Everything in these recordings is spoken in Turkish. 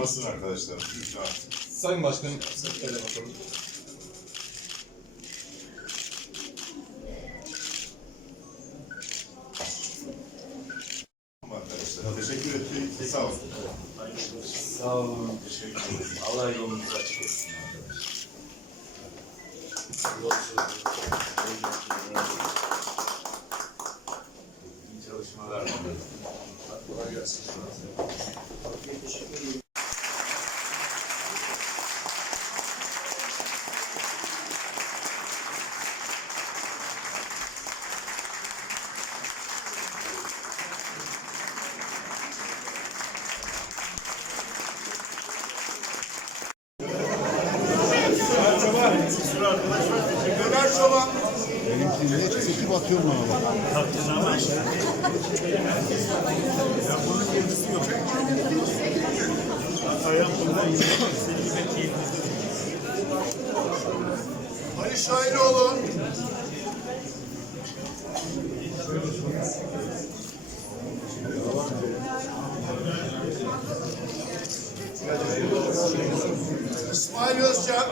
Basın arkadaşlar. Sayın Başkanım, sekretere bakalım. Tamam arkadaşlar. Teşekkür ettik. Sağ olun. Sağ olun. Teşekkür ederim. Allah yolunuzu açık etsin arkadaşlar. İyi çalışmalar. Kolay gelsin. Benimkini hiç çekip atıyorum bana bak. Ali Şahiroğlu. İsmail Özcan.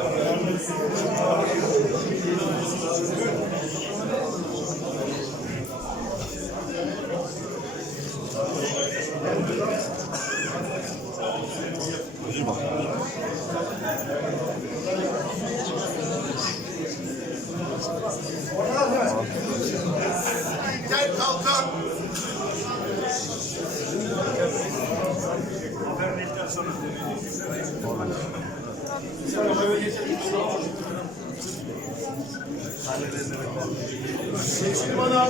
Seçim bana.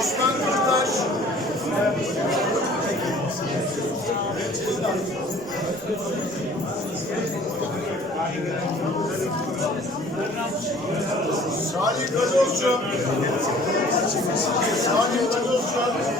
Osman Kurtaş. Salih Kazolcu. Salih Kazolcu.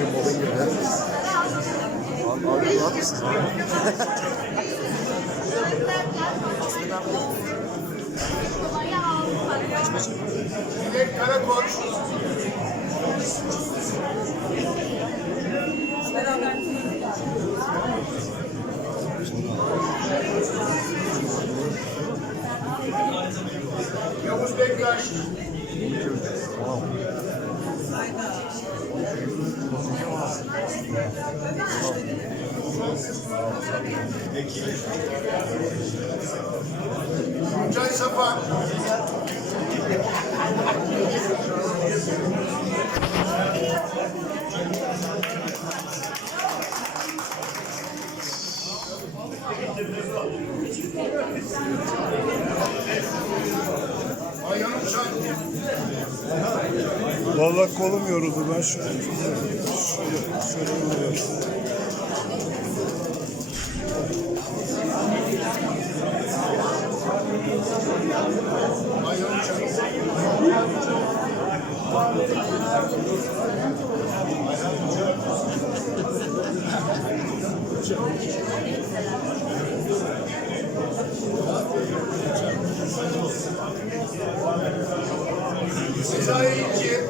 Dilek Karakoç. Tuncay Sapan. Vallahi kolum yoruldu ben şu şöyle, şöyle vuruyorum. Ayhan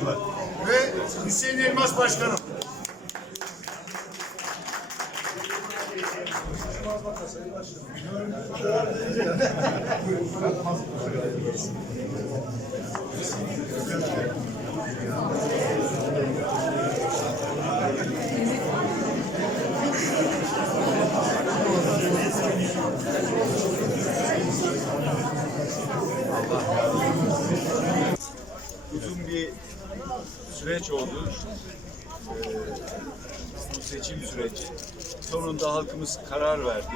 Osman Çetin. Hüseyin Elmas Başkanım. uzun bir süreç oldu. Ee, seçim süreci. Sonunda halkımız karar verdi.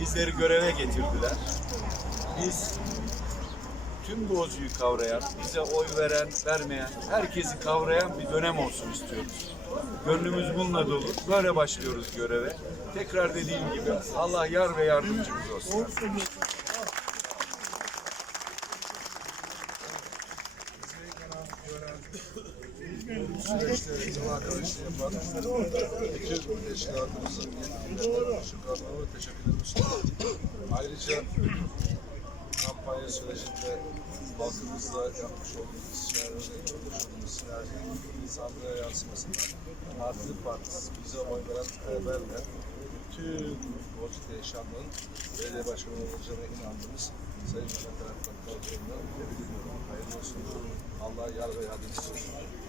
Bizleri göreve getirdiler. Biz tüm bozuyu kavrayan, bize oy veren, vermeyen, herkesi kavrayan bir dönem olsun istiyoruz. Gönlümüz bununla dolu. Böyle başlıyoruz göreve. Tekrar dediğim gibi Allah yar ve yardımcımız olsun. süreçte yol arkadaşı yapan bütün teşkilatımızın şükranlarına teşekkürlerimi sunuyorum. Ayrıca kampanya sürecinde halkımızla yapmış olduğumuz istişarelerde yapmış olduğumuz sinerji insanlığa yansımasından Partili Partisi bize oy veren vermeyen bütün Bozkurt yaşamının belediye başkanı olacağına inandığımız Sayın Mehmet Erkan Kavcı'ndan tebrik. Hayırlı olsun. Allah yar ve yardımcısı olsun.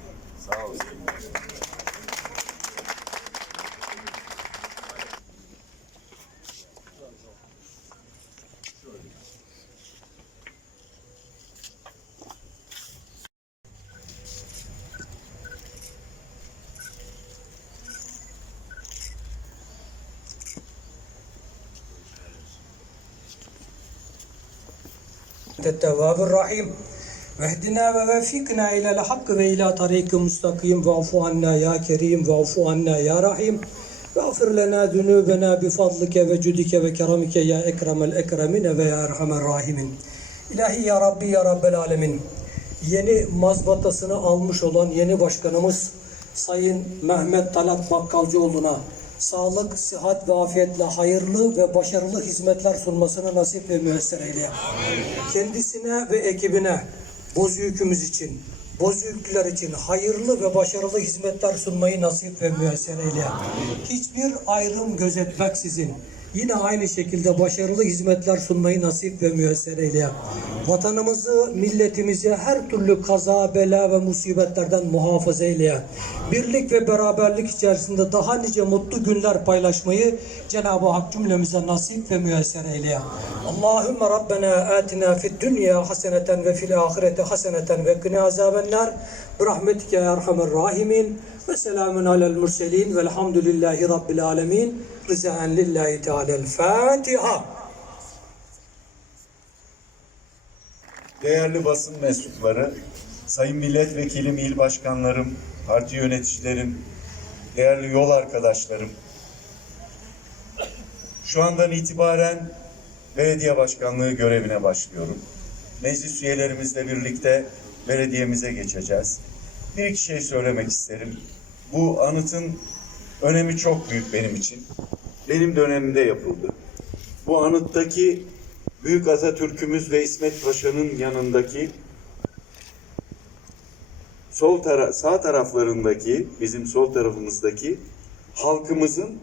التواب الرحيم. Vehdina ve vefikna ilel hakkı ve ila tariki mustakim ve afu anna ya kerim ve afu anna ya rahim ve afir lena zunubena bi fadlike ve cudike ve keramike ya ekremel ekremine ve ya erhamer rahimin. İlahi ya Rabbi ya Rabbel alemin. Yeni mazbatasını almış olan yeni başkanımız Sayın Mehmet Talat Bakkalcıoğlu'na sağlık, sıhhat ve afiyetle hayırlı ve başarılı hizmetler sunmasını nasip ve müessir eyle. Kendisine ve ekibine Bozüyük'ümüz için, Bozüyüklüler için hayırlı ve başarılı hizmetler sunmayı nasip ve müyesser eyle. Hiçbir ayrım gözetmeksizin yine aynı şekilde başarılı hizmetler sunmayı nasip ve müyesser eyle. Vatanımızı, milletimizi her türlü kaza, bela ve musibetlerden muhafaza eyle. Birlik ve beraberlik içerisinde daha nice mutlu günler paylaşmayı Cenab-ı Hak cümlemize nasip ve müyesser eyle. Allahümme Rabbena atina fid dünya haseneten ve fil ahireti haseneten ve kına azabennar. Rahmetike ya erhamer rahimin. Ve selamun alel murselin velhamdülillahi rabbil alemin. Rızaen lillahi teala'l Fatiha. Değerli basın mensupları, sayın milletvekilim, il başkanlarım, parti yöneticilerim, değerli yol arkadaşlarım. Şu andan itibaren belediye başkanlığı görevine başlıyorum. Meclis üyelerimizle birlikte belediyemize geçeceğiz. Bir iki şey söylemek isterim. Bu anıtın önemi çok büyük benim için. Benim dönemimde yapıldı. Bu anıttaki Büyük Atatürk'ümüz ve İsmet Paşa'nın yanındaki sol tara sağ taraflarındaki bizim sol tarafımızdaki halkımızın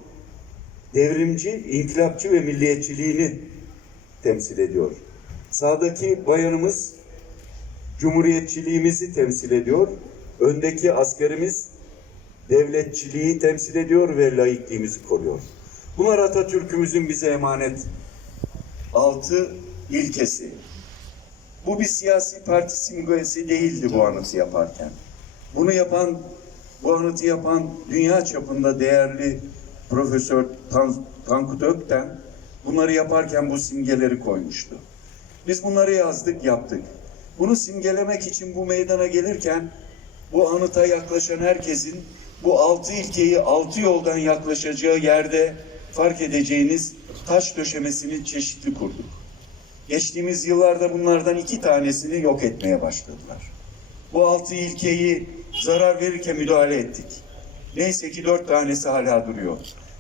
devrimci, inkılapçı ve milliyetçiliğini temsil ediyor. Sağdaki bayanımız cumhuriyetçiliğimizi temsil ediyor. Öndeki askerimiz devletçiliği temsil ediyor ve laikliğimizi koruyor. Bunlar Atatürk'ümüzün bize emanet altı ilkesi. Bu bir siyasi parti simgesi değildi bu anıtı yaparken. Bunu yapan, bu anıtı yapan dünya çapında değerli Profesör Tan Tankut Ökten bunları yaparken bu simgeleri koymuştu. Biz bunları yazdık, yaptık. Bunu simgelemek için bu meydana gelirken bu anıta yaklaşan herkesin bu altı ilkeyi altı yoldan yaklaşacağı yerde fark edeceğiniz taş döşemesini çeşitli kurduk. Geçtiğimiz yıllarda bunlardan iki tanesini yok etmeye başladılar. Bu altı ilkeyi zarar verirken müdahale ettik. Neyse ki dört tanesi hala duruyor.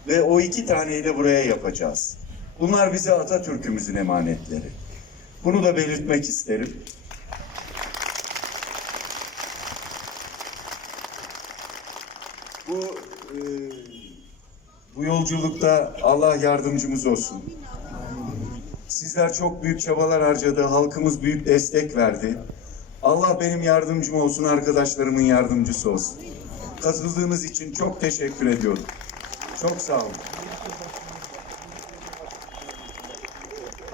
Ve o iki taneyi de buraya yapacağız. Bunlar bize Atatürk'ümüzün emanetleri. Bunu da belirtmek isterim. Bu yolculukta Allah yardımcımız olsun. Sizler çok büyük çabalar harcadı, halkımız büyük destek verdi. Allah benim yardımcım olsun, arkadaşlarımın yardımcısı olsun. Katıldığınız için çok teşekkür ediyorum. Çok sağ olun.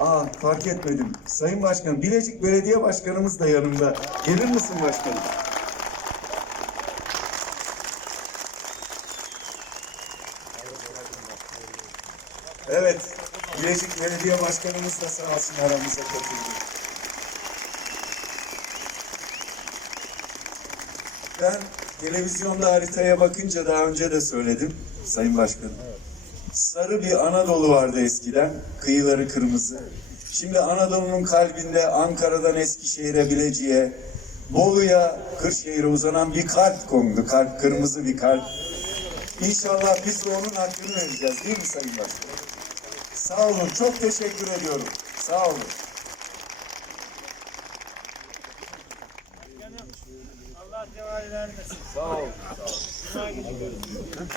Aa fark etmedim. Sayın Başkan, Bilecik Belediye Başkanımız da yanımda. Gelir misin başkanım? Evet, Bilecik Belediye Başkanımız da sağ olsun aramıza katıldı. Ben televizyonda haritaya bakınca daha önce de söyledim Sayın Başkanım. Sarı bir Anadolu vardı eskiden, kıyıları kırmızı. Şimdi Anadolu'nun kalbinde Ankara'dan Eskişehir'e, Bilecik'e, Bolu'ya, Kırşehir'e uzanan bir kalp kondu. Kalp, kırmızı bir kalp. İnşallah biz de onun hakkını vereceğiz değil mi Sayın Başkanım? Sağ olun, çok teşekkür ediyorum. Sağ olun. Hadi yukarı çıkıyoruz.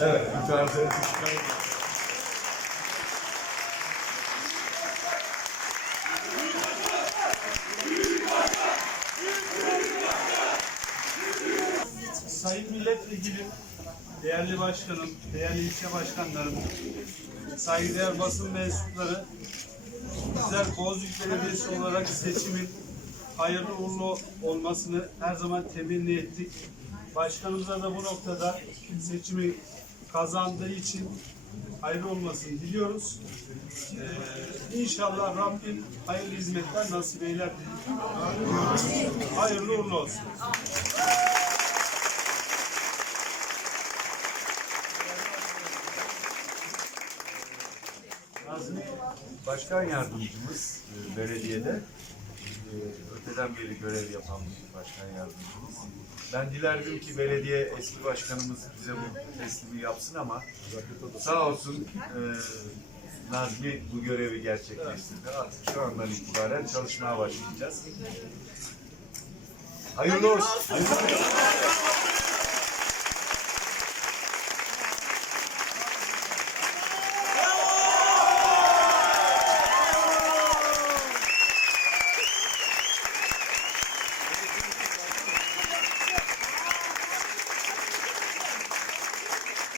Evet, yukarıda. Sayın Milletvekilim, değerli başkanım, değerli ilçe başkanlarım, saygıdeğer basın mensupları, bizler Bozüyük Belediyesi olarak seçimin hayırlı uğurlu olmasını her zaman temenni ettik. Başkanımıza da bu noktada seçimi kazandığı için hayırlı olmasını diliyoruz. Ee, inşallah Rabbim hayırlı hizmetler nasip eyler. Hayırlı uğurlu olsun. Başkan Yardımcımız e, belediyede. E, Öteden beri görev yapan bir başkan yardımcımız. Ben dilerdim ki belediye eski başkanımız bize bu teslimi yapsın ama sağ olsun e, Nazmi bu görevi gerçekleştirdi. Artık şu andan itibaren çalışmaya başlayacağız. Hayırlı olsun.